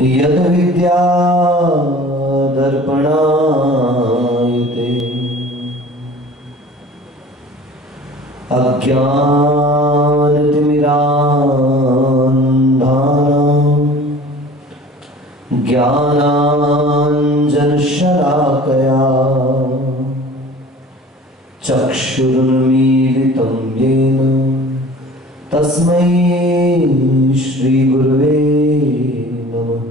यद विद्या दर्पणायते अज्ञानतिमिरान्धानां ज्ञानाञ्जनशलाकया चक्षुरुन्मीलितं येन तस्मै श्रीगुरुवे नमः।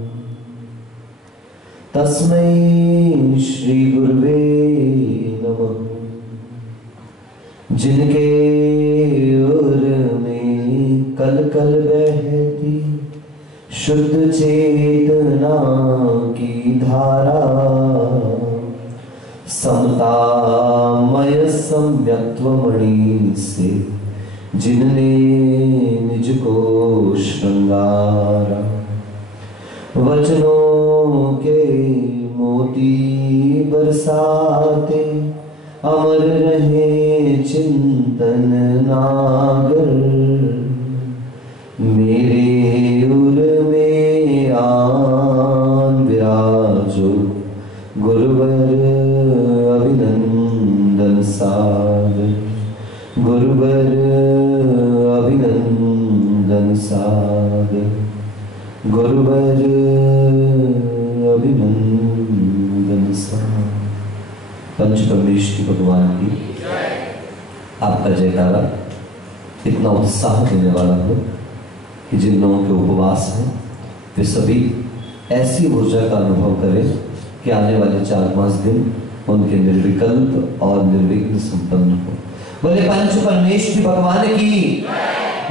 तस्मै श्रीगुरुवे नमः। जिनके उर में कल कल बहती शुद्ध चेतना की धारा, समतामय सम्यक्त्वमणि से जिनने निज को श्रृंगारा, वचनों के मोती बरसाते अमर रहे चिंतन नागर, मेरे उर में आन विराजो गुरुवर अभिनंदन सागर, गुरुवर अभिनंदन सागर, गुरुवर अभिनंदन सागर। पंच परमेश्वरी भगवान की आपका जयकारा इतना उत्साह देने वाला हो कि जिन लोगों के उपवास हैं वे सभी ऐसी ऊर्जा का अनुभव करें कि आने वाले 4-5 दिन उनके निर्विकल्प और निर्विघ्न संपन्न हो। बोले पंच परमेश्वरी भगवान की,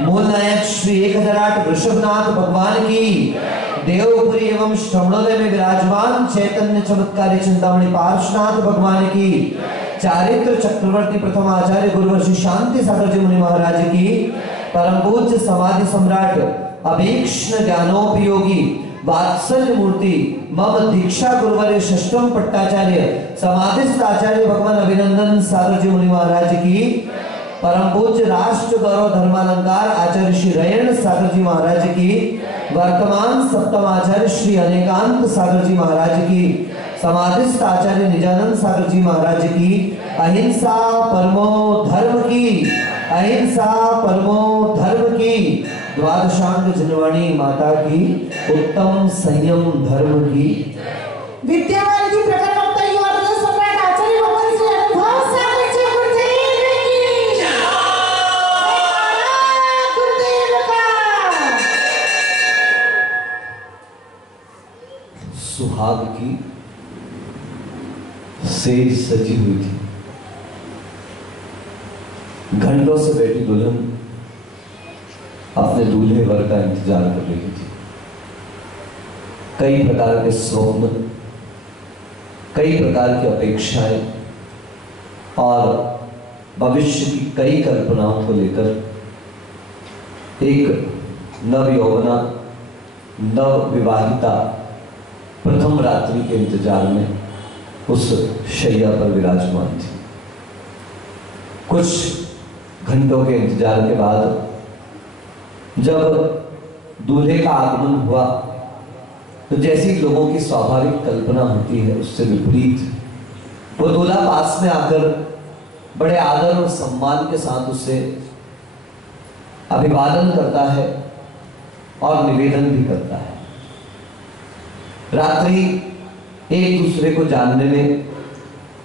मूल नायक श्री 1008 वृषभनाथ भगवान की, देवपुरी एवं श्रवणोदय में विराजमान चैतन्य चमत्कारी चिंतामणि पार्श्वनाथ भगवान की, चारित्र चक्रवर्ती प्रथम आचार्य गुरुवर्षि शांति सागर जी मुनि महाराज की, परम पूज्य समाधि सम्राट अभीक्ष्ण ज्ञानोपयोगी वात्सल्य मूर्ति मम दीक्षा गुरुवर्य षष्ठम पट्टाचार्य समाधिस्थ आचार्य भगवान अभिनंदन सागर जी मुनि महाराज की, परम पूज्य राष्ट्र गौरव धर्मालंकार आचार्य श्री रयण सागर जी महाराज की, वर्तमान सप्तम आचार्य श्री अनेकांत सागर जी महाराज की, समाधिस्थ आचार्य निजानंद सागर जी महाराज की, अहिंसा परमो धर्म की, अहिंसा परमो धर्म की, द्वादशांग जनवाणी माता की, उत्तम संयम धर्म की, विद्यावान जी प्रकट वक्ता युवा सम्राट आचार्य भगवान श्री अनुभव सागर जी गुरुदेव की जय, गुरुदेव का। सुहाग की सेज सजी हुई थी। घंटों से बैठी दुल्हन अपने दूल्हे वर का इंतजार कर रही थी। कई प्रकार के स्वप्न, कई प्रकार की अपेक्षाएं और भविष्य की कई कल्पनाओं को लेकर एक नव यौवना नव विवाहिता प्रथम रात्रि के इंतजार में उस शैया पर विराजमान थी। कुछ घंटों के इंतजार के बाद जब दूल्हे का आगमन हुआ तो जैसी लोगों की स्वाभाविक कल्पना होती है उससे विपरीत वो दूल्हा पास में आकर बड़े आदर और सम्मान के साथ उससे अभिवादन करता है और निवेदन भी करता है। रात्रि एक दूसरे को जानने में,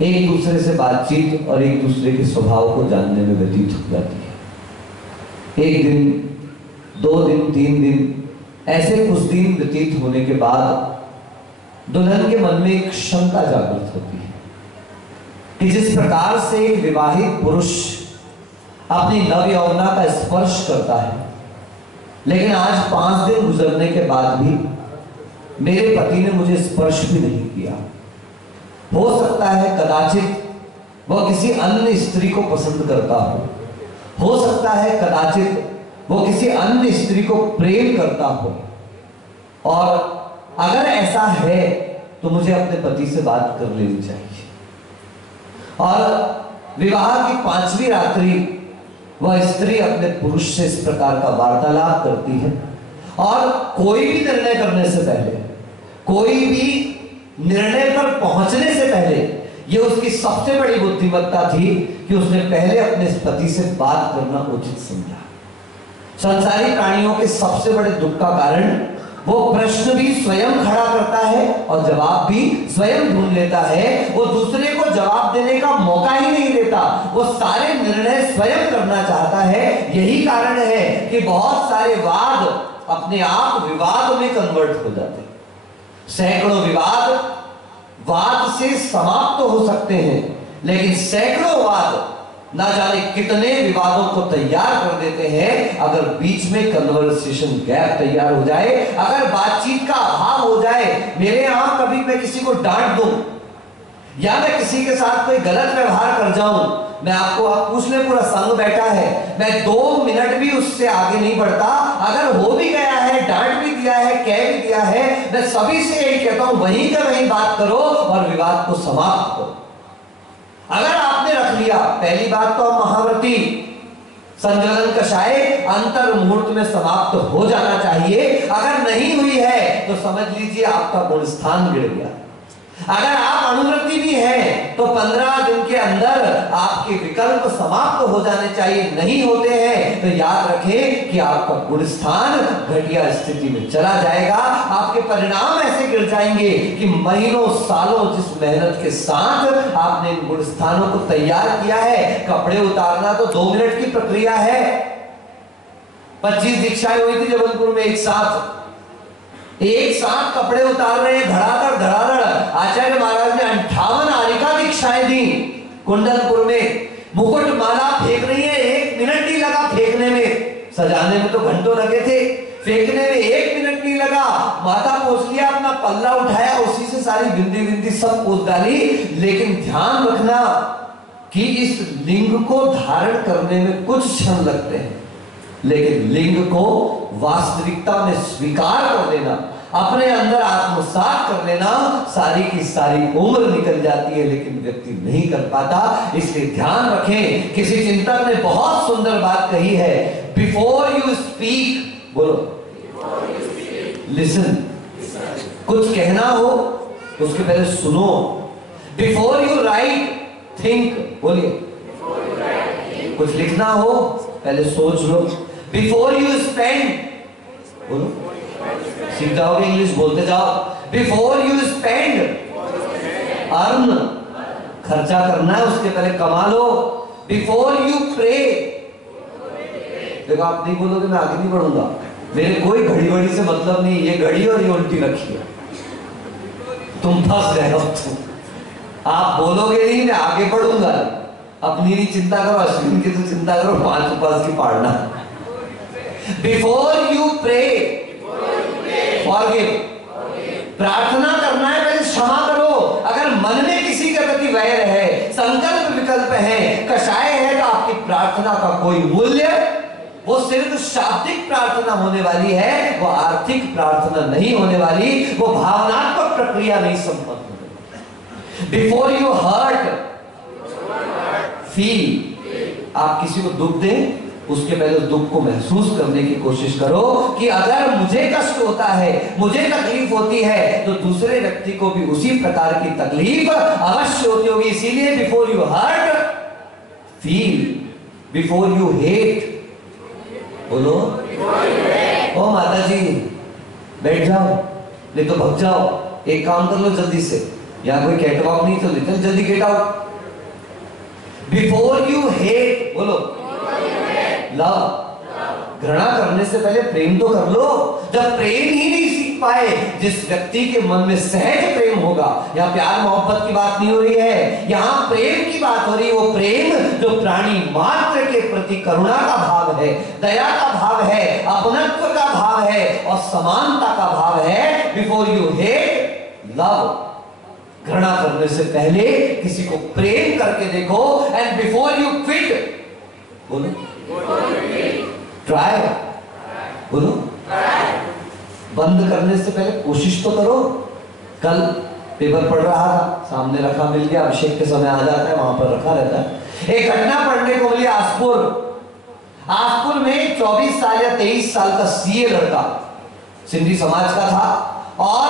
एक दूसरे से बातचीत और एक दूसरे के स्वभाव को जानने में व्यतीत हो जाती है। एक दिन, 2 दिन, 3 दिन, ऐसे कुछ दिन व्यतीत होने के बाद दुल्हन के मन में एक शंका जागृत होती है कि जिस प्रकार से एक विवाहित पुरुष अपनी नव यौवना का स्पर्श करता है, लेकिन आज 5 दिन गुजरने के बाद भी मेरे पति ने मुझे स्पर्श भी नहीं किया। हो सकता है कदाचित वह किसी अन्य स्त्री को पसंद करता हो सकता है कदाचित वो किसी अन्य स्त्री को प्रेम करता हो, और अगर ऐसा है तो मुझे अपने पति से बात कर लेनी चाहिए। और विवाह की 5वीं रात्रि वह स्त्री अपने पुरुष से इस प्रकार का वार्तालाप करती है और कोई भी निर्णय करने से पहले, कोई भी निर्णय पर पहुंचने से पहले, ये उसकी सबसे बड़ी बुद्धिमत्ता थी कि उसने पहले अपने पति से बात करना उचित समझा। संसारी प्राणियों के सबसे बड़े दुख का कारण, वो प्रश्न भी स्वयं खड़ा करता है और जवाब भी स्वयं ढूंढ लेता है। वो दूसरे को जवाब देने का मौका ही नहीं देता, वो सारे निर्णय स्वयं करना चाहता है। यही कारण है कि बहुत सारे वाद अपने आप विवाद में कन्वर्ट हो जाते हैं। सैकड़ों विवाद वाद से समाप्त हो सकते हैं, लेकिन सैकड़ों वाद ना जाने कितने विवादों को तैयार कर देते हैं। अगर बीच में कन्वर्सेशन गैप तैयार हो जाए, अगर बातचीत का अभाव हो जाए, मेरे यहां कभी मैं किसी को डांट दूं या मैं किसी के साथ कोई गलत व्यवहार कर जाऊं, मैं आपको आप पूछ ले, पूरा संघ बैठा है, मैं 2 मिनट भी उससे आगे नहीं बढ़ता। अगर हो भी गया है, डांट भी दिया है, कह भी दिया है, मैं सभी से यही कहता हूं, वहीं का वहीं बात करो और विवाद को समाप्त करो। अगर आपने रख लिया, पहली बात तो महाव्रती संज्वलन कषाय अंतर मुहूर्त में समाप्त हो जाना चाहिए। अगर नहीं हुई है तो समझ लीजिए आपका गुण स्थान गिर गया। अगर आप अनुवृत्ति भी हैं तो 15 दिन के अंदर आपके विकल्प समाप्त हो जाने चाहिए। नहीं होते हैं तो याद रखें कि आपका गुण स्थान घटिया स्थिति में चला जाएगा। आपके परिणाम ऐसे गिर जाएंगे कि महीनों सालों जिस मेहनत के साथ आपने इन गुण स्थानों को तैयार किया है, कपड़े उतारना तो 2 मिनट की प्रक्रिया है। 25 दीक्षाएं हुई थी जबलपुर में, एक साथ कपड़े उतार रहे हैं, धड़ाधड़ धड़ाधड़। आचार्य महाराज ने 58 आरिका दीक्षाएं दी कुंडलपुर में। मुकुट माला फेंक रही है, 1 मिनट नहीं लगा फेंकने में, सजाने में तो घंटों लगे थे, फेंकने में 1 मिनट नहीं लगा। माथा पोंछ लिया, अपना पल्ला उठाया, उसी से सारी बिंदी बिंदी सब पोंछ डाली। लेकिन ध्यान रखना कि इस लिंग को धारण करने में कुछ क्षण लगते हैं, लेकिन लिंग को वास्तविकता में स्वीकार कर लेना, अपने अंदर आत्मसात कर लेना, सारी की सारी उम्र निकल जाती है, लेकिन व्यक्ति नहीं कर पाता। इसलिए ध्यान रखें। किसी चिंतक ने बहुत सुंदर बात कही है, बिफोर यू स्पीक, बोलो लिसन। कुछ कहना हो तो उसके पहले सुनो। बिफोर यू राइट थिंक, बोलिए। कुछ लिखना हो पहले सोच लो। बिफोर यू स्पेंड, बोलो, सीख जाओगे इंग्लिश, बोलते जाओ। बिफोर यू स्पेंड, अर्न, खर्चा करना है, उसके पहले कमा लो। बिफोर यू प्रे, देखो आप नहीं बोलोगे मैं आगे नहीं बढ़ूंगा, मेरे कोई घड़ी वड़ी से मतलब नहीं, ये घड़ी और ये उल्टी रखी है, तुम फंस गए हो। आप बोलोगे नहीं मैं आगे बढ़ूंगा, अपनी नहीं चिंता करो, अश्विन की तो चिंता करो, 5 उपास की पाड़ना। बिफोर यू प्रे फॉरगिव, प्रार्थना करना है पहले क्षमा करो। अगर मन में किसी के प्रति वैर है, संकल्प विकल्प है, कषाय है, तो आपकी प्रार्थना का कोई मूल्य, वो सिर्फ शाब्दिक प्रार्थना होने वाली है, वो आर्थिक प्रार्थना नहीं होने वाली, वो भावनात्मक प्रक्रिया नहीं संपन्न होगी। बिफोर यू हर्ट फील, आप किसी को दुख दें उसके पहले उस दुख को महसूस करने की कोशिश करो कि अगर मुझे कष्ट होता है, मुझे तकलीफ होती है, तो दूसरे व्यक्ति को भी उसी प्रकार की तकलीफ अवश्य होती होगी। इसीलिए before you hurt feel, before you hate, बोलो ओ माता जी बैठ जाओ, नहीं तो भग जाओ, एक काम कर लो जल्दी से, यहाँ कोई कैटवॉक नहीं चल रही, जल्दी get out. Before you hate, बोलो लव, घृणा करने से पहले प्रेम तो कर लो। जब प्रेम ही नहीं सीख पाए, जिस व्यक्ति के मन में सहज प्रेम होगा, यहाँ प्यार मोहब्बत की बात नहीं हो रही है, यहाँ प्रेम की बात हो रही है। वो प्रेम जो प्राणी मात्र के प्रति करुणा का भाव है, दया का भाव है, अपनत्व का भाव है और समानता का भाव है। बिफोर यू हेट लव, घृणा करने से पहले किसी को प्रेम करके देखो। एंड बिफोर यू क्विट, बोलो ट्राई, बोलो बंद करने से पहले कोशिश तो करो। कल पेपर पढ़ रहा था, सामने रखा, मिल गया, अभिषेक के समय आ जाता है, वहां पर रखा रहता है। एक घटना पढ़ने को मिली आसपुर में 24 साल या 23 साल का सीए लड़का, सिंधी समाज का था और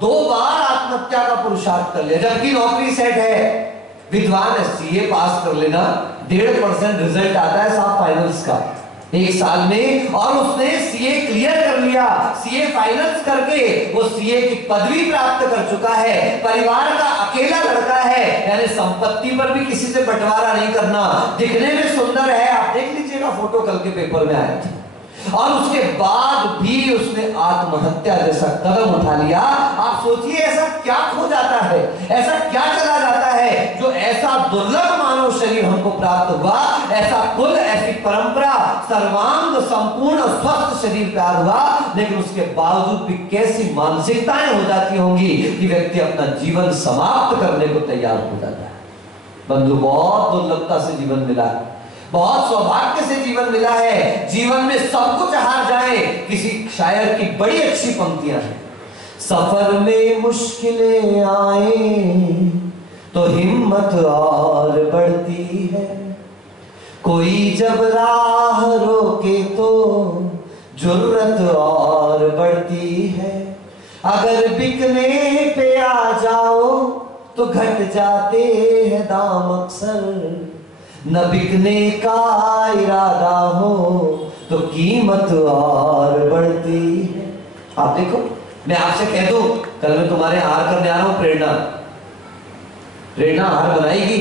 2 बार आत्महत्या का पुरुषार्थ कर लिया, जबकि नौकरी सेट है, विद्वान है, सीए पास कर लेना, 1.5% रिजल्ट आता है साहब फाइनल्स का 1 साल में, और उसने सीए क्लियर कर लिया। सीए फाइनल्स करके वो सीए की पदवी प्राप्त कर चुका है, परिवार का अकेला लड़का है, यानी संपत्ति पर भी किसी से बंटवारा नहीं करना, दिखने में सुंदर है, आप देख लीजिएगा फोटो कल के पेपर में आया था, और उसके बाद भी उसने आत्महत्या जैसा कदम उठा लिया। आप सोचिए ऐसा क्या खो जाता है, ऐसा क्या चला जाता है जो ऐसा दुर्लभ मानव शरीर हमको प्राप्त हुआ, ऐसा कुल, ऐसी परंपरा, सर्वांग संपूर्ण स्वस्थ शरीर प्यार हुआ, लेकिन उसके बावजूद भी कैसी मानसिकताएं हो जाती होंगी कि व्यक्ति अपना जीवन समाप्त करने को तैयार हो जाता है। बंधु, बहुत दुर्लभता से जीवन मिला है, बहुत सौभाग्य से जीवन मिला है, जीवन में सब कुछ हार जाए। किसी शायर की बड़ी अच्छी पंक्तियां हैं, सफर में मुश्किलें आए तो हिम्मत और बढ़ती है, कोई जब राह रोके तो जुर्रत और बढ़ती है, अगर बिकने पे आ जाओ तो घट जाते हैं दाम अक्सर, न बिकने का इरादा हो तो कीमत और बढ़ती है। आप देखो, मैं आपसे कह दूं कल मैं तुम्हारे हार करने आ रहा हूं, प्रेरणा हार बनाएगी,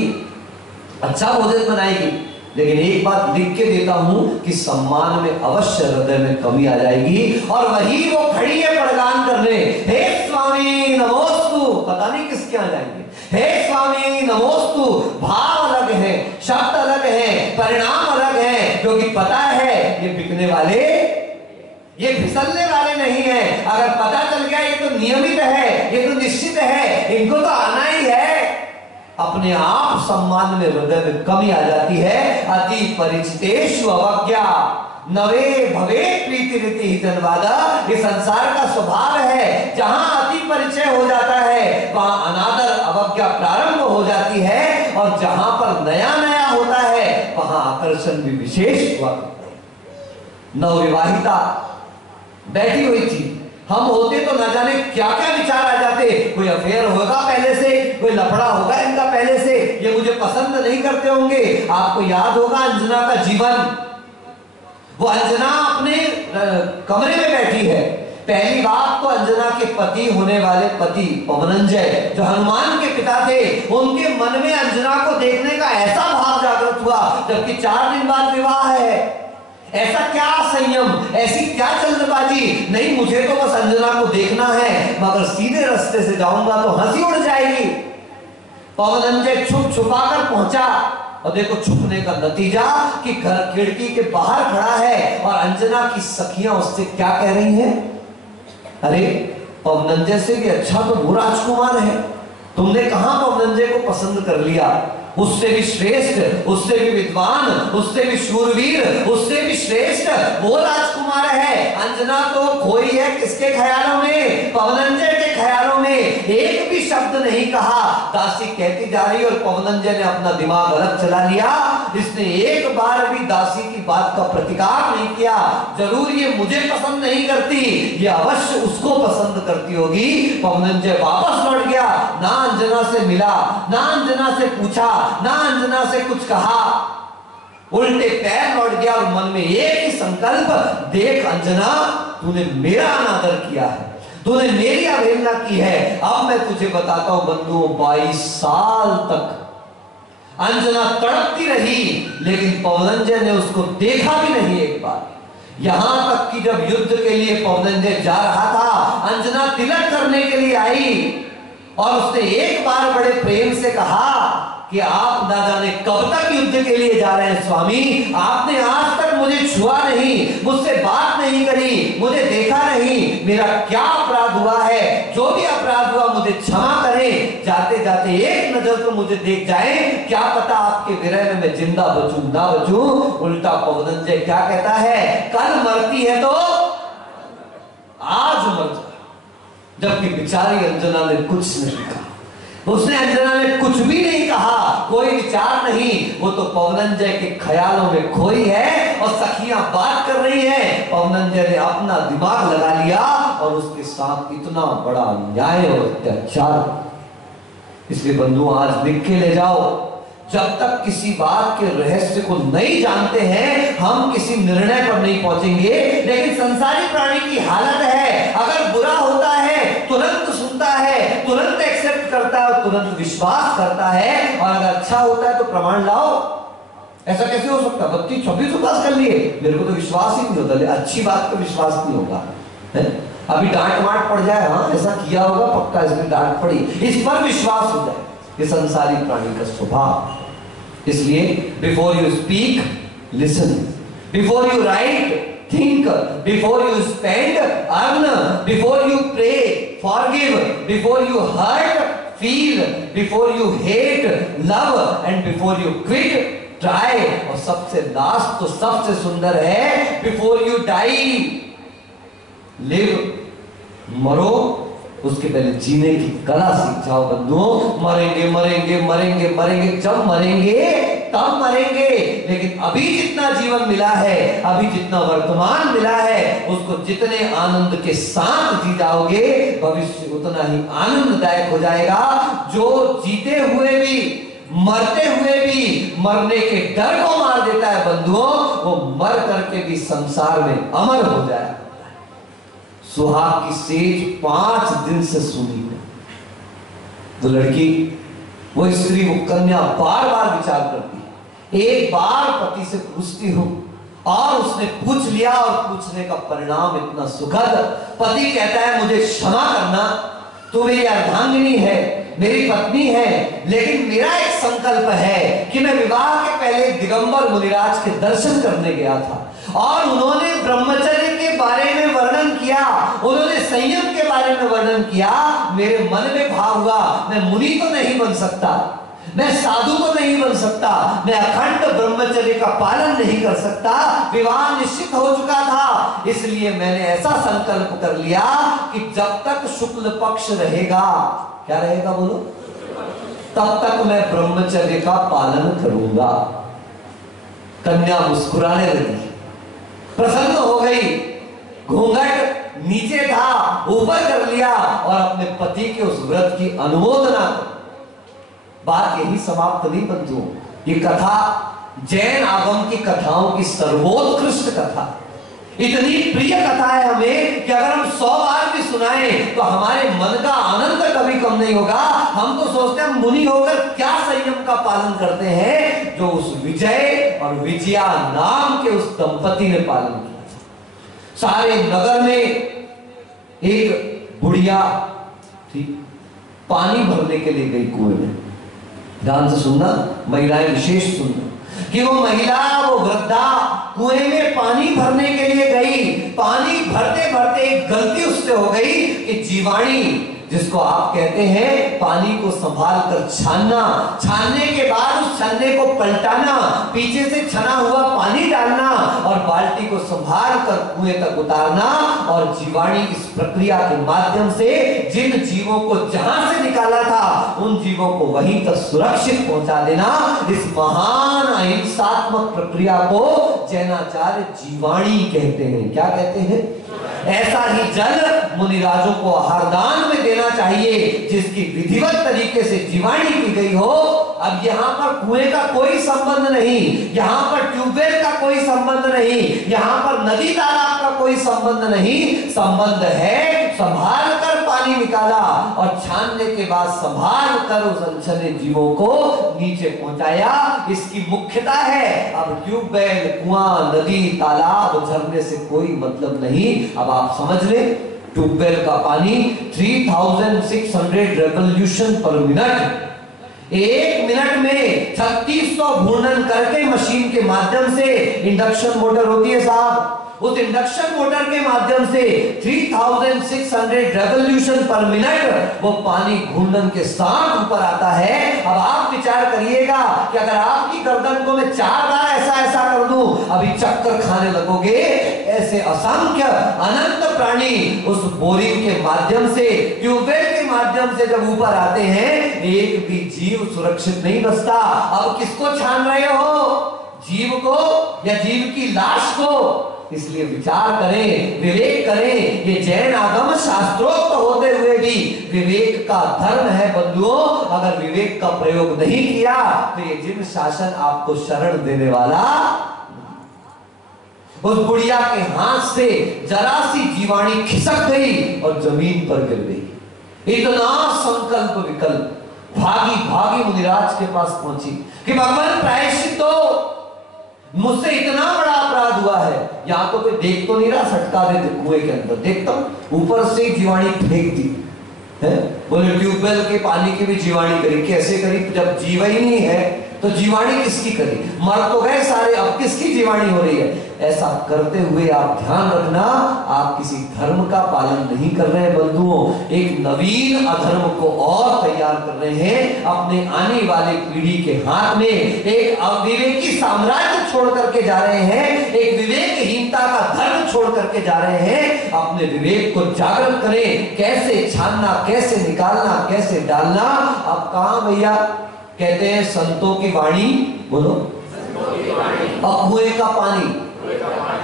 अच्छा भोजन बनाएगी, लेकिन एक बात लिख के देता हूं कि सम्मान में अवश्य हृदय में कमी आ जाएगी, और वही वो खड़ी है प्रदान करने, हे स्वामी नमोस्तु, पता नहीं किसके आ जाएंगे, हे स्वामी नमोस्तु, भाव अलग है, शब्द अलग है, परिणाम अलग है, क्योंकि पता है ये बिकने वाले, ये फिसलने वाले नहीं है। अगर पता चल गया ये तो नियमित है, ये तो निश्चित है, इनको तो आना ही है, अपने आप सम्मान में हृदय में कमी आ जाती है। अति परिचितेषु अवज्ञा नवे भवे प्रीति रीति जनवादा, ये संसार का स्वभाव है, जहां अति परिचय हो जाता है वहां अनादर अवज्ञा प्रारंभ हो जाती है, और जहां पर नया नया होता है वहां आकर्षण भी विशेष हुआ। नवविवाहिता बैठी हुई थी, हम होते तो न जाने क्या क्या विचार आ जाते, कोई अफेयर होगा पहले से, कोई लफड़ा होगा इनका पहले से, ये मुझे पसंद नहीं करते होंगे। आपको याद होगा अंजना का जीवन, वो अंजना अपने कमरे में बैठी है, पहली बात तो अंजना के पति होने वाले पति पवनंजय जो हनुमान के पिता थे, उनके मन में अंजना को देखने का ऐसा भाव जागृत हुआ, जबकि 4 दिन बाद विवाह है। ऐसा क्या संयम, ऐसी क्या जल्दबाजी, नहीं मुझे तो बस अंजना को देखना है, मगर सीधे रास्ते से जाऊंगा तो हंसी उड़ जाएगी। पवनंजय छुप छुपा कर पहुंचा, और देखो छुपने का नतीजा कि घर खिड़की के बाहर खड़ा है, और अंजना की सखियां उससे क्या कह रही हैं, अरे पवनंजय से भी अच्छा तो वो राजकुमार है, तुमने कहां पवनंजय को पसंद कर लिया, उससे भी श्रेष्ठ, उससे भी विद्वान, उससे भी शूरवीर, उससे भी श्रेष्ठ वो राजकुमार है। अंजना तो खोई है किसके ख्यालों में, पवनंजय के ख्यालों में। एक भी शब्द नहीं कहा, दासी कहती जा रही, और पवनंजय ने अपना दिमाग अलग चला लिया, इसने एक बार भी दासी की बात का प्रतिकार नहीं किया। जरूर ये मुझे पसंद नहीं करती, ये अवश्य उसको पसंद करती होगी। पवनंजय वापस लौट गया, ना अंजना से मिला, ना अंजना से पूछा, ना अंजना से कुछ कहा, उल्टे पैर लौट गया, और मन में एक ही संकल्प, देख अंजना तूने मेरा अनादर किया है, तूने मेरी अवहेलना की है, अब मैं तुझे बताता हूं बंधुओं, 22 साल तक अंजना तड़पती रही, लेकिन पवनंजय ने उसको देखा भी नहीं एक बार। यहां तक कि जब युद्ध के लिए पवनंजय जा रहा था, अंजना तिलक करने के लिए आई, और उसने एक बार बड़े प्रेम से कहा कि आप ना जाने कब तक युद्ध के लिए जा रहे हैं स्वामी, आपने आज तक मुझे छुआ नहीं, मुझसे बात नहीं करी, मुझे देखा नहीं, मेरा क्या अपराध हुआ है, जो भी अपराध हुआ मुझे क्षमा करें, जाते जाते एक नजर तो मुझे देख जाए, क्या पता आपके विरह में मैं जिंदा बचूं ना बचूं। उल्टा पवनंजय क्या कहता है, कल मरती है तो आज मर जा, जबकि बेचारी अंजना ने कुछ नहीं कहा, उसने अंजना ने कुछ भी नहीं कहा, कोई विचार नहीं, वो तो पवनंजय के ख्यालों में खोई है और सखियां बात कर रही हैं। पवनंजय ने अपना दिमाग लगा लिया और उसके साथ इतना बड़ा अन्याय और अत्याचार। इसलिए बंधुओं, आज लिख के ले जाओ, जब तक किसी बात के रहस्य को नहीं जानते हैं हम किसी निर्णय पर नहीं पहुंचेंगे। लेकिन संसारी प्राणी की हालत है, अगर बुरा होता है तुरंत सुनता है, तुरंत एक्सेप्ट करता है और तुरंत विश्वास करता है, और अगर अच्छा होता है तो प्रमाण लाओ। ऐसा कैसे हो सकता? 32-26 पास कर लिए, मेरे को तो विश्वास ही नहीं होता, अच्छी बात पर विश्वास नहीं होगा है? अभी डांट माट पड़ जाए, हाँ ऐसा किया होगा पक्का, इसमें डांट पड़ी, इस पर विश्वास हो जाए। ये संसारी प्राणी का स्वभाव। इसलिए before you speak listen, before you write think, before you spend earn, before you pray forgive, before you hurt feel, before you hate love, and before you quit try, और सबसे लास्ट तो सबसे सुंदर है, बिफोर यू डाई लिव, मरो उसके पहले जीने की कला सीख जाओ बंधुओं। मरेंगे मरेंगे मरेंगे मरेंगे, जब मरेंगे तब मरेंगे, लेकिन अभी जितना जीवन मिला है, अभी जितना वर्तमान मिला है, उसको जितने आनंद के साथ जी जाओगे भविष्य उतना ही आनंददायक हो जाएगा। जो जीते हुए भी मरते हुए भी मरने के डर को मार देता है बंधुओं, वो मर करके भी संसार में अमर हो जाए। सुहाग की सेज 5 दिन से सुनी है। वो लड़की, वो स्त्री, वो कन्या बार बार विचार करती है। एक बार पति से पूछती हूं और उसने पूछ लिया, और पूछने का परिणाम इतना सुखद। पति कहता है मुझे क्षमा करना, तू मेरी अर्धांगिनी है, मेरी पत्नी है, लेकिन मेरा एक संकल्प है कि मैं विवाह के पहले दिगंबर मुनिराज के दर्शन करने गया था और उन्होंने ब्रह्मचर्य के बारे में वर्णन किया, उन्होंने संयम के बारे में वर्णन किया। मेरे मन में भाव हुआ, मैं मुनि तो नहीं बन सकता, मैं साधु तो नहीं बन सकता, मैं अखंड ब्रह्मचर्य का पालन नहीं कर सकता। विवाह निश्चित हो चुका था, इसलिए मैंने ऐसा संकल्प कर लिया कि जब तक शुक्ल पक्ष रहेगा, क्या रहेगा बोलो, तब तक मैं ब्रह्मचर्य का पालन करूंगा। कन्या मुस्कुराने लगी, प्रसन्न हो गई, घूंघट नीचे था ऊपर कर लिया और अपने पति के उस व्रत की अनुमोदना कर। बात यही समाप्त नहीं बंधुओं, ये कथा जैन आगम की कथाओं की सर्वोत्कृष्ट कथा, इतनी प्रिय कथा है हमें कि अगर हम 100 बार भी सुनाएं तो हमारे मन का आनंद कभी कम नहीं होगा। हम तो सोचते हैं मुनि होकर क्या संयम का पालन करते हैं, जो उस विजय और विजया नाम के उस दंपति ने पालन किया। सारे नगर में एक बुढ़िया थी, पानी भरने के लिए गई कुएं में। ध्यान से सुनना, महिलाएं विशेष सुनना, कि वो महिला, वो वृद्धा कुएं में पानी भरने के लिए गई। पानी भरते भरते एक गलती उससे हो गई कि जीवाणी, जिसको आप कहते हैं पानी को संभाल कर छानना, छानने के बाद उस छन्ने को पलटाना, पीछे से छना हुआ पानी डालना और बाल्टी को संभाल कर कुएं तक उतारना, और जीवाणी इस प्रक्रिया के माध्यम से जिन जीवों को जहां से निकाला था उन जीवों को वहीं तक सुरक्षित पहुंचा देना, इस महान अहिंसात्मक प्रक्रिया को जैनाचार्य जीवाणी कहते हैं। क्या कहते हैं? ऐसा ही जल मुनिराजों को आहारदान में देना चाहिए, जिसकी विधिवत तरीके से जीवाणी की गई हो। अब यहाँ पर कुएं का कोई संबंध नहीं, यहाँ पर ट्यूबवेल का कोई संबंध नहीं, यहाँ पर नदी तालाब का कोई संबंध नहीं, संबंध है संभाल कर पानी निकाला और छानने के बाद संभाल कर उस अनछने जीवों को नीचे पहुंचाया। इसकी मुख्यता है। अब ट्यूबवेल, कुआं, नदी, तालाब, झरने से कोई मतलब नहीं। अब आप समझ ले, ट्यूबवेल का पानी 3600 रेवोल्यूशन पर मिनट, 1 मिनट में 3600 घूर्णन करके मशीन के माध्यम से, इंडक्शन मोटर होती है साहब, उस इंडक्शन मोटर के माध्यम से 3600 रेवोल्यूशन पर मिनट वो पानी घूर्णन के साथ ऊपर आता है। अब आप विचार करिएगा कि अगर आपकी गर्दन को मैं 4 बार ऐसा कर दूं, अभी चक्कर खाने लगोगे। ऐसे असंख्य अनंत प्राणी उस बोरिंग के माध्यम से, ट्यूबवेल के माध्यम माध्यम से जब ऊपर आते हैं, एक भी जीव सुरक्षित नहीं बचता। अब किसको छान रहे हो, जीव को या जीव की लाश को? इसलिए विचार करें, विवेक करें। ये जैन आगम शास्त्रोक्त होते हुए भी विवेक का धर्म है बंधुओं। अगर विवेक का प्रयोग नहीं किया तो ये जिन शासन आपको शरण देने वाला। उस बुढ़िया के हाथ से जरा सी जीवाणी खिसक गई और जमीन पर गिर गई। इतना संकल्प विकल्प भागी भागी मुनिराज के पास पहुंची कि भगवान प्रायश्चित दो, मुझसे इतना बड़ा अपराध हुआ है। यहां तो कोई देख तो नहीं रहा, सटका देते कुएं के अंदर, देखता हूं ऊपर से ही जीवाणी फेंक दी है। बोले ट्यूबवेल के पानी की भी जीवाणी करी, कैसे करी? जब जीवा ही नहीं है तो जीवाणी किसकी करी? मर तो गए सारे, अब किसकी जीवाणी हो रही है? ऐसा करते हुए आप ध्यान रखना, आप किसी धर्म का पालन नहीं कर रहे हैं बंधुओं। एक नवीन अधर्म को और तैयार कर रहे हैं अपने आने वाले पीढ़ी के हाथ में। एक अविवेकी साम्राज्य छोड़ करके जा रहे हैं, एक विवेकहीनता का धर्म छोड़ करके जा रहे हैं। अपने विवेक को जागृत करें, कैसे छानना, कैसे निकालना, कैसे डालना। अब कहां भैया कहते हैं संतों की वाणी, बोलो, अब कुएं का पानी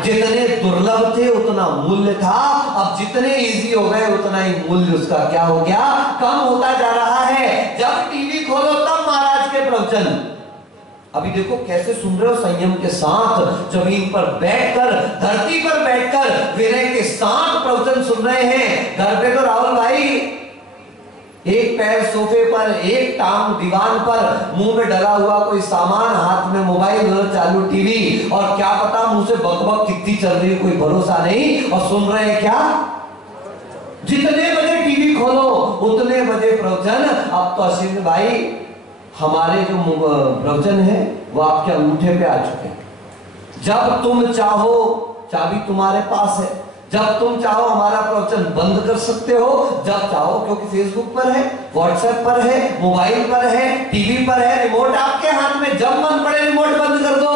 जितने दुर्लभ थे उतना मूल्य था, अब जितने इजी हो गए उतना ही मूल्य उसका क्या हो गया, कम होता जा रहा है। जब टीवी खोलो तब महाराज के प्रवचन। अभी देखो कैसे सुन रहे हो, संयम के साथ जमीन पर बैठकर, धरती पर बैठकर विनय के साथ प्रवचन सुन रहे हैं। घर पे तो राहुल भाई एक पैर सोफे पर, एक टांग दीवान पर, मुंह में डला हुआ कोई सामान, हाथ में मोबाइल, चालू टीवी, और क्या पता मुंह से बकबक कितनी चल रही है, कोई भरोसा नहीं। और सुन रहे हैं क्या, जितने बजे टीवी खोलो उतने बजे प्रवचन। अब तो अश्विन भाई हमारे जो प्रवचन है वो आपके अंगूठे पे आ चुके हैं। जब तुम चाहो, चाबी तुम्हारे पास है, जब तुम चाहो हमारा प्रवचन बंद कर सकते हो, जब चाहो, क्योंकि फेसबुक पर है, व्हाट्सएप पर है, मोबाइल पर है, टीवी पर है, रिमोट आपके हाथ में, जब मन पड़े रिमोट बंद कर दो,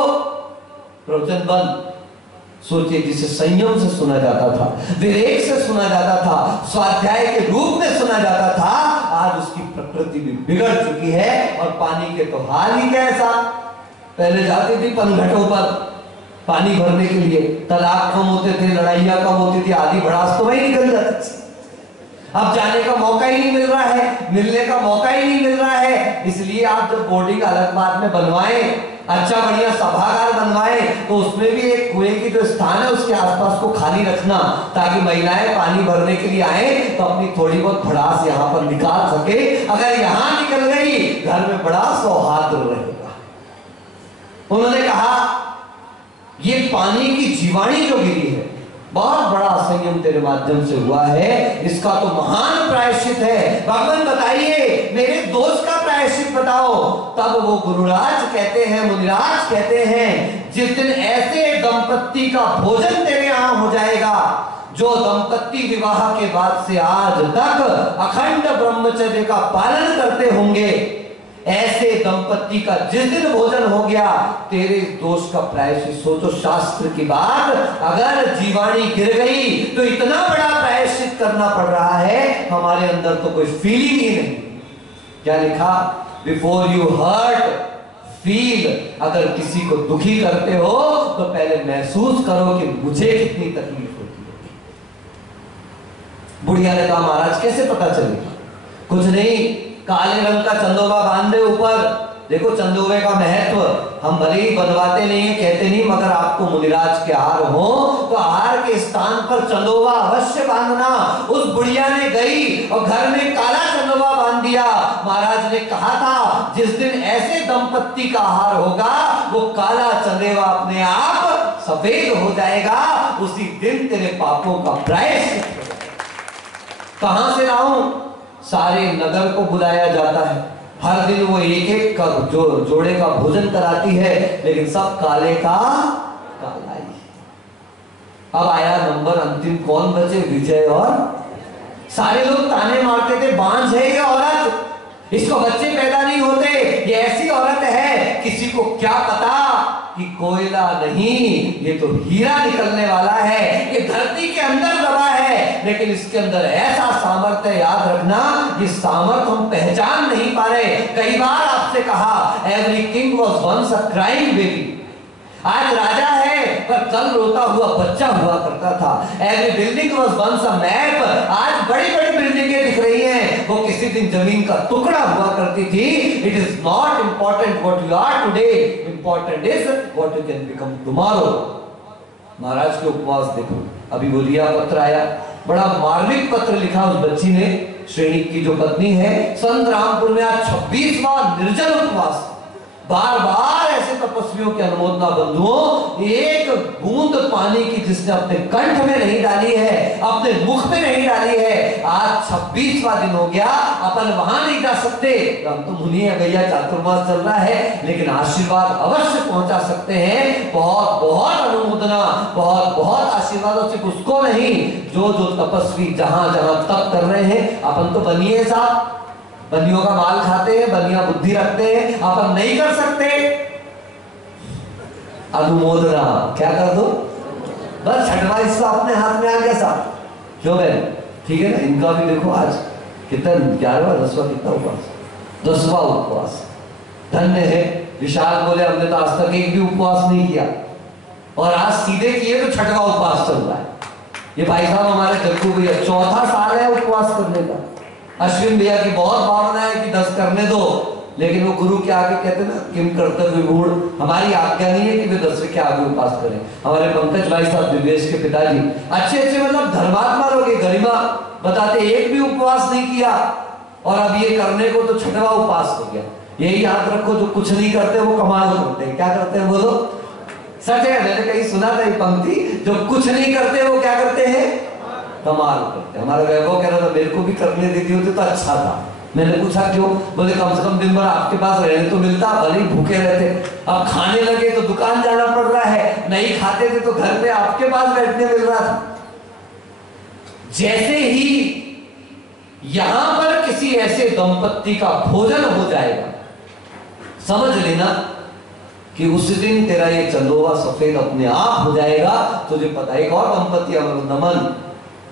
प्रवचन बंद। सोचिए, जिसे संयम से सुना जाता था, विवेक से सुना जाता था, स्वाध्याय के रूप में सुना जाता था, आज उसकी प्रकृति भी बिगड़ चुकी है। और पानी के तो हाल ही कैसा, पहले जाती थी पनघटों पर पानी भरने के लिए, तालाब कम होते थे, लड़ाइयां कम होती थी, आधी भड़ास तो वही निकल जाती थी। अब जाने का मौका ही नहीं मिल रहा है, मिलने का मौका ही नहीं मिल रहा है। इसलिए आप जब बोर्डिंग अलग बात में बनवाएं, अच्छा बढ़िया सभागार बनवाएं, तो उसमें भी एक कुएं की जो स्थान है उसके आसपास को खाली रखना, ताकि महिलाएं पानी भरने के लिए आए तो अपनी थोड़ी बहुत भड़ास यहाँ पर निकाल सके। अगर यहाँ निकल गई, घर में बड़ा सौहार्द रहेगा। उन्होंने कहा ये पानी की जीवाणी जो गिरी है, बहुत बड़ा संयम तेरे माध्यम से हुआ है, इसका तो महान प्रायश्चित है। भगवान बताइए, मेरे दोष का प्रायश्चित बताओ। तब वो गुरुराज कहते हैं, मुनिराज कहते हैं, जिस दिन ऐसे दंपत्ति का भोजन तेरे यहां हो जाएगा, जो दंपत्ति विवाह के बाद से आज तक अखंड ब्रह्मचर्य का पालन करते होंगे, ऐसे दंपत्ति का जिस दिन भोजन हो गया, तेरे दोष का प्रायश्चित। सोचो शास्त्र की बात, अगर जीवाणी गिर गई तो इतना बड़ा प्रायश्चित करना पड़ रहा है, हमारे अंदर तो कोई फीलिंग ही नहीं। क्या लिखा, बिफोर यू हर्ट फील। अगर किसी को दुखी करते हो तो पहले महसूस करो कि मुझे कितनी तकलीफ होती है। बुढ़िया ने कहा, महाराज कैसे पता चलेगा? कुछ नहीं, काले रंग का चंदोबा बांध दे ऊपर। देखो चंदोबे का महत्व, हम भले ही बनवाते नहीं है, कहते नहीं, मगर आपको मुनिराज के हार हो तो हार के स्थान पर चंदोबा अवश्य बांधना। उस बुढ़िया ने गई और घर में काला चंदोबा बांध दिया। महाराज ने कहा था, जिस दिन ऐसे दंपत्ति का हार होगा, वो काला चंदेवा अपने आप सफेद हो जाएगा, उसी दिन तेरे पापों का प्रायश्चित। कहां से लाऊं? सारे नगर को बुलाया जाता है, हर दिन वो एक एक का जोड़े का भोजन कराती है, लेकिन सब काले का काला ही। अब आया नंबर अंतिम, कौन बचे? विजय। और सारे लोग ताने मारते थे, बांझ है ये औरत, इसको बच्चे पैदा नहीं होते, ये ऐसी औरत है, किसी को क्या पता कि कोयला नहीं, ये तो हीरा निकलने वाला है, ये धरती के अंदर दबा है, लेकिन इसके अंदर ऐसा सामर्थ्य है, याद रखना ये सामर्थ हम पहचान नहीं पा रहे। कई बार आपसे कहा every king was once a crying baby. आज राजा है पर कल रोता हुआ बच्चा हुआ करता था। Every building was once a map. आज बड़ी बड़ी बिल्डिंगें दिख रही हैं, वो किसी दिन जमीन का टुकड़ा हुआ करती थी। It is not important what you are today, important is what you can become tomorrow. महाराज के उपवास देखो, अभी वो रिया पत्र आया, बड़ा मार्मिक पत्र लिखा उस बच्ची ने, श्रेणी की जो पत्नी है। संत रामपुर में आज 26वां निर्जल उपवास। बार बार ऐसे तपस्वियों की अनुमोदना बंधुओं, एक बूंद पानी की जिसने अपने कंठ में नहीं डाली है, अपने मुख में नहीं डाली है, आज 26वां दिन हो गया, अपन वहां नहीं जा सकते। हम तो मुनि है भैया, चातुर्मास चल रहा है, लेकिन आशीर्वाद अवश्य पहुंचा सकते हैं। बहुत बहुत अनुमोदना, बहुत बहुत आशीर्वाद, और सिर्फ उसको नहीं, जो जो तपस्वी जहां जहां तप कर रहे हैं। अपन तो बनिए साहब, बनियों का माल खाते हैं, बनिया बुद्धि रखते हैं, अपन नहीं कर सकते। अनुमोदना क्या कर दो, बस छठवां हिस्सा अपने हाथ में आ गया साहब। क्यों बहन, ठीक है ना। इनका भी देखो आज कितना 11वां 10वां कितना उपवास, 10वां उपवास। धन्य है। विशाल बोले हमने तो आज तक एक भी उपवास नहीं किया, और आज सीधे किए तो छठवां उपवास चल रहा है। ये भाई साहब हमारे जग्गू भैया 4था साल है उपवास करने का। अश्विन भैया की बहुत भावना है कि 10 करने दो, लेकिन वो गुरु के आगे कहते ना किम कर्तव्य मूढ़, हमारी आज्ञा नहीं है कि वे 10 के आगे उपवास करें। हमारे पंकज भाई साहब दिव्येश के पिताजी अच्छे अच्छे मतलब धर्मात्मा लोग, गरिमा बताते, एक भी उपवास नहीं किया, और अब ये करने को तो छठवां उपवास हो गया। यही याद रखो, जो कुछ नहीं करते वो कमाल करते हैं। क्या करते हैं बोलो, सच है, मैंने कहीं सुना था ये पंक्ति, जो कुछ नहीं करते वो क्या करते हैं, कमाल करते। हमारा वैभव कह रहा था मेरे को भी करने देती होती तो अच्छा था। मैंने पूछा क्यों, बोले कम से कम दिन भर आपके पास रहने तो मिलता, भले ही भूखे रहते। अब खाने लगे तो दुकान जाना पड़ रहा है, नहीं खाते थे तो घर पे आपके पास बैठने मिल रहा था। जैसे ही यहां पर किसी ऐसे दंपत्ति का भोजन हो जाएगा, समझ लेना कि उस दिन तेरा ये चंदोवा सफेद अपने आप हो जाएगा। तुझे पता है, एक और दंपत्ति नमन,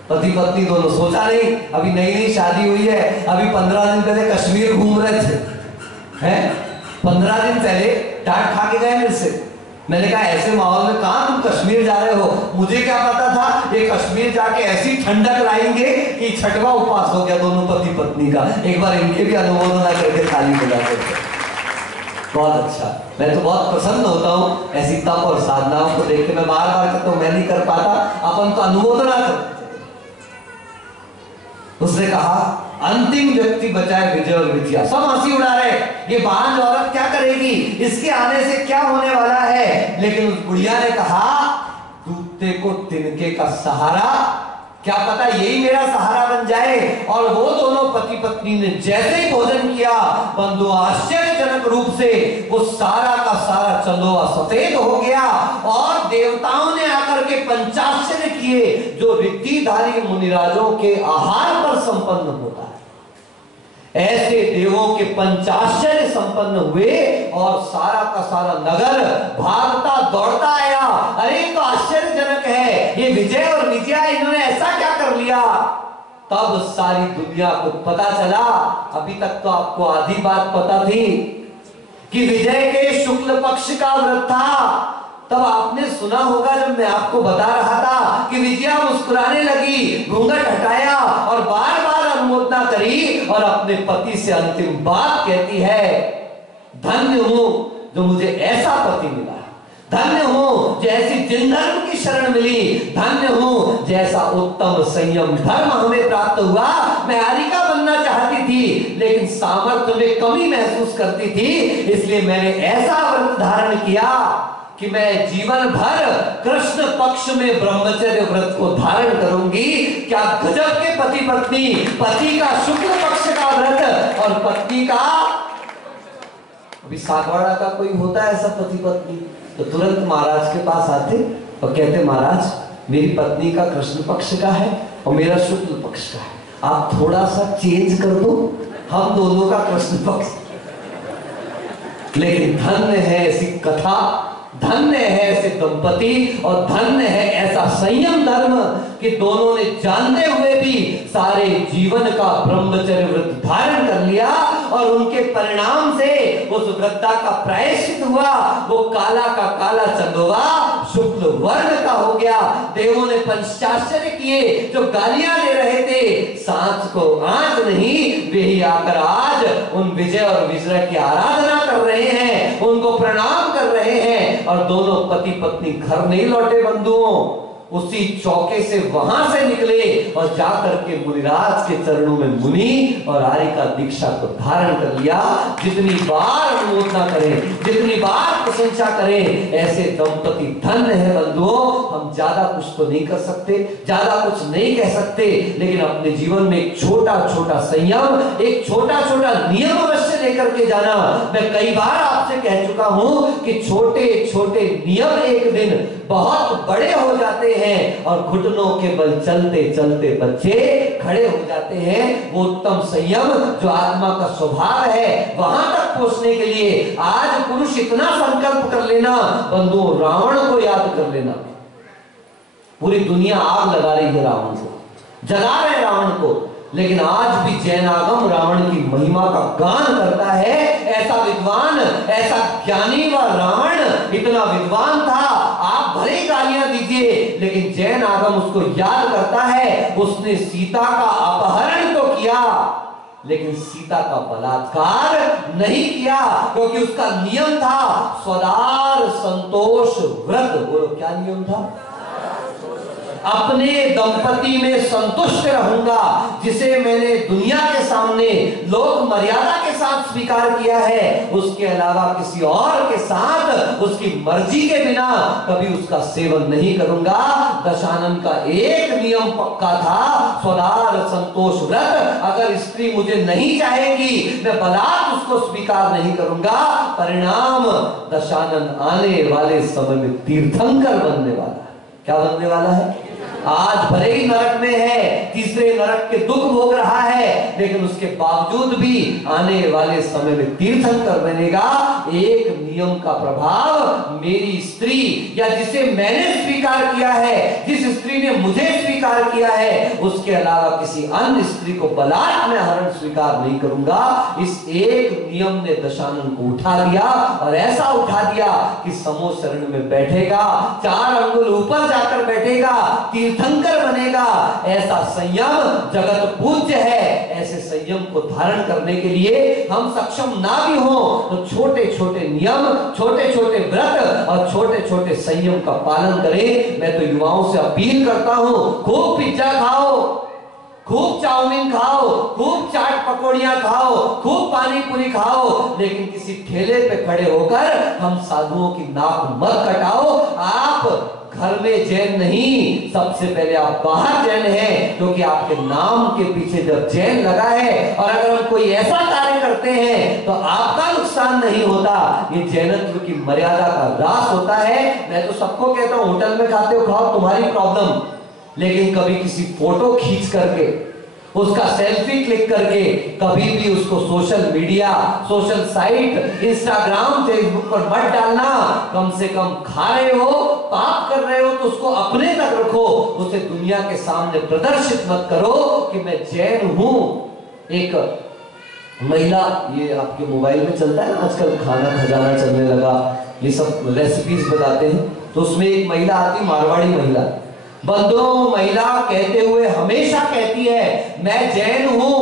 पति पत्नी दोनों, सोचा नहीं, अभी नई नई शादी हुई है, अभी 15 दिन पहले कश्मीर घूम रहे थे, हैं 15 दिन पहले डांट खा के गए मेरे से। मैंने कहा ऐसे माहौल में कहां तुम कश्मीर जा रहे हो, मुझे क्या पता था ये कश्मीर जाके ऐसी ठंडक लाएंगे कि छठवां उपवास हो गया दोनों पति पत्नी का। एक बार इनके भी अनुमोदना करके थाली बजा करके, बहुत अच्छा। मैं तो बहुत प्रसन्न होता हूँ ऐसी तप और साधनाओं को देख के। मैं बार बार कहता हूँ मैं नहीं कर पाता, अपन तो अनुमोदना करते। उसने कहा अंतिम व्यक्ति बचाए विजय और विजया। सब हंसी उड़ा रहे, ये बांझ औरत क्या करेगी, इसके आने से क्या होने वाला है। लेकिन उस बुढ़िया ने कहा डूबते को तिनके का सहारा, क्या पता यही मेरा सहारा बन जाए। और वो दोनों पति पत्नी ने जैसे ही भोजन किया, बंधु आश्चर्यजनक रूप से वो सारा का सारा चंदोवा सफेद हो गया। और देवताओं ने आकर के पंचाश्चर्य किए, जो रिद्धिधारी मुनिराजों के आहार पर संपन्न होता है। ऐसे देवों के पंचाश्चर्य संपन्न हुए, और सारा का सारा नगर भागता दौड़ता आया। अरे तो आश्चर्यजनक है, ये विजय और विजया इन्होंने ऐसा क्या कर लिया। तब सारी दुनिया को पता चला, अभी तक तो आपको आधी बात पता थी कि विजय के शुक्ल पक्ष का व्रत था। तब आपने सुना होगा जब मैं आपको बता रहा था कि विजया मुस्कुराने लगी, घूंघट हटाया और बार बार अनुमोदना करी, और अपने पति से अंतिम बात कहती है, धन्य हूं जो मुझे ऐसा पति मिला, धन्य हूं जैसी जिन धर्म की शरण मिली, धन्य हूं जैसा उत्तम संयम धर्म हमें प्राप्त हुआ। मैं हारिका बनना चाहती थी, लेकिन सामर्थ्य में कमी महसूस करती थी, इसलिए मैंने ऐसा व्रत धारण किया कि मैं जीवन भर कृष्ण पक्ष में ब्रह्मचर्य व्रत को धारण करूंगी। क्या गजब के पति पत्नी, पति का शुक्ल पक्ष का व्रत और पत्नी का, अभी सागवाड़ा का कोई होता है ऐसा पति पत्नी, तो तुरंत महाराज के पास आते और कहते महाराज मेरी पत्नी का कृष्ण पक्ष का है और मेरा शुक्ल पक्ष का है, आप थोड़ा सा चेंज कर दो, हम दोनों का कृष्ण पक्ष। लेकिन धन्य है ऐसी कथा धन्य है ऐसे दंपति और धन्य है ऐसा संयम धर्म कि दोनों ने जानते हुए भी सारे जीवन का ब्रह्मचर्य व्रत धारण कर लिया और उनके परिणाम से उस वृद्धा का प्रायश्चित हुआ। वो काला का काला चंदोवा शुक्ल वर्ण का हो गया। देवों ने पंचाश्चर्य किए, जो गालियां दे रहे थे सांच को आंच नहीं, वे ही आकर आज उन विजय और विजय की आराधना कर रहे हैं, उनको प्रणाम कर रहे हैं। और दोनों पति पत्नी घर नहीं लौटे बंधुओं, उसी चौके से वहां से निकले और जाकर के मुनिराज के चरणों में मुनि और आर्य का दीक्षा को धारण कर लिया। जितनी बार अनुमोदना करें, जितनी बार प्रशंसा करें, ऐसे दंपति धन्य है बंधुओं। हम ज्यादा कुछ तो नहीं कर सकते, ज्यादा कुछ नहीं कह सकते, लेकिन अपने जीवन में एक छोटा छोटा संयम, एक छोटा छोटा नियम अवश्य लेकर के जाना। मैं कई बार आपसे कह चुका हूं कि छोटे छोटे नियम एक दिन बहुत बड़े हो जाते हैं और घुटनों के बल चलते चलते बच्चे खड़े हो जाते हैं। वो उत्तम संयम जो आत्मा का स्वभाव है, वहां तक पहुंचने के लिए आज पुरुष इतना संकल्प कर लेना, बंधुओं रावण को याद कर लेना। पूरी दुनिया आग लगा रही है रावण को, जगा रहे रावण को, लेकिन आज भी जैन आगम रावण की महिमा का गान करता है। ऐसा विद्वान, ऐसा ज्ञानी व रावण इतना विद्वान था, आप भले ही गालियां दीजिए, लेकिन जैन आगम उसको याद करता है। उसने सीता का अपहरण तो किया, लेकिन सीता का बलात्कार नहीं किया, क्योंकि उसका नियम था स्वदार संतोष व्रत। बोलो क्या नियम था? अपने दंपति में संतुष्ट रहूंगा, जिसे मैंने दुनिया के सामने लोक मर्यादा के साथ स्वीकार किया है, उसके अलावा किसी और के साथ उसकी मर्जी के बिना कभी उसका सेवन नहीं करूंगा। दशानन का एक नियम पक्का था, स्वदार संतोष व्रत। अगर स्त्री मुझे नहीं चाहेगी, मैं बलात् उसको स्वीकार नहीं करूंगा। परिणाम दशानन आने वाले समय में तीर्थंकर बनने वाला है। क्या बनने वाला है? आज भले ही नरक में है, तीसरे नरक के दुख भोग रहा है, लेकिन उसके बावजूद भी आने वाले समय में तीर्थंकर बनेगा। एक नियम का प्रभाव मेरी स्त्री या जिसे मैंने स्वीकार किया है, जिस स्त्री ने मुझे स्वीकार किया है, उसके अलावा किसी अन्य स्त्री को बलात् में हरण स्वीकार नहीं करूंगा। इस एक नियम ने दशानन को उठा लिया और ऐसा उठा दिया कि समो शरण में बैठेगा, 4 अंगुल ऊपर जाकर बैठेगा, तीर्थंकर बनेगा। ऐसा संयम जगत पूज्य है। ऐसे संयम को धारण करने के लिए हम सक्षम ना भी हो तो छोटे छोटे नियम, छोटे छोटे व्रत और छोटे छोटे संयम का पालन करें। मैं तो युवाओं से अपील करता हूं, खूब पिज्जा खाओ, खूब चाउमीन खाओ, खूब चाट पकौड़ियां खाओ, खूब पानी पूरी खाओ, लेकिन किसी ठेले पे खड़े होकर हम साधुओं की नाक मत कटाओ। आप घर में जैन नहीं, सबसे पहले आप बाहर जैन हैं, क्योंकि आपके नाम के पीछे जब जैन लगा है और अगर हम कोई ऐसा कार्य करते हैं तो आपका नुकसान नहीं होता, ये जैनत्व की मर्यादा का ह्रास होता है। मैं तो सबको कहता हूं, होटल में खाते हो खाओ, तुम्हारी प्रॉब्लम, लेकिन कभी किसी फोटो खींच करके, उसका सेल्फी क्लिक करके कभी भी उसको social media, social site, Instagram, Facebook पर मत डालना। कम से कम खा रहे हो, पाप कर रहे हो तो उसको अपने तक रखो, उसे दुनिया के सामने प्रदर्शित मत करो कि मैं जैन हूं। एक महिला, ये आपके मोबाइल में चलता है ना आजकल, खाना खजाना चलने लगा, ये सब रेसिपीज बताते हैं, तो उसमें एक महिला आती, मारवाड़ी महिला, बंधुओं महिला कहते हुए हमेशा कहती है मैं जैन हूं,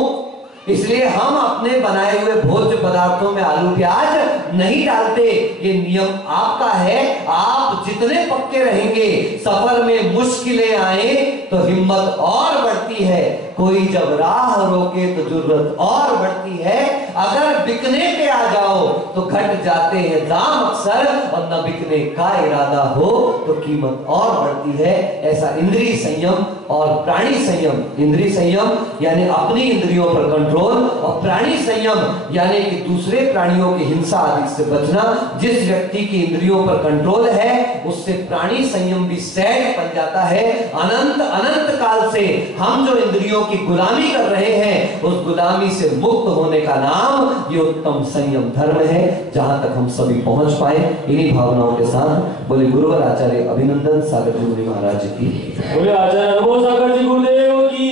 इसलिए हम अपने बनाए हुए भोज्य पदार्थों में आलू प्याज नहीं डालते। ये नियम आपका है। आप जितने पक्के रहेंगे, सफर में मुश्किलें आए तो हिम्मत और बढ़ती है, कोई जब राह रोके तो जुर्रत और बढ़ती है। अगर बिकने पे आ जाओ तो घट जाते हैं दाम अक्सर, और न बिकने का इरादा हो तो कीमत और बढ़ती है। ऐसा इंद्रिय संयम और प्राणी संयम, इंद्रिय संयम यानी अपनी इंद्रियों पर कंट्रोल, और प्राणी संयम यानी कि दूसरे प्राणियों की हिंसा आदि से बचना। जिस व्यक्ति की इंद्रियों पर कंट्रोल है, उस उससे प्राणी संयम भी सहज बन जाता है। अनंत अनंत काल से हम जो इंद्रियों की गुलामी कर रहे हैं, उस गुलामी से मुक्त होने का नाम ये उत्तम संयम धर्म है, जहां तक हम सभी पहुंच पाए। इन्हीं भावनाओं के साथ बोले गुरुवर आचार्य अभिनंदन सागर गुरुदेव महाराज की, बोले आचार्य अनुभव सागर जी गुरुदेव की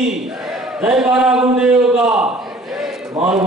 जय। गुरुदेव का मान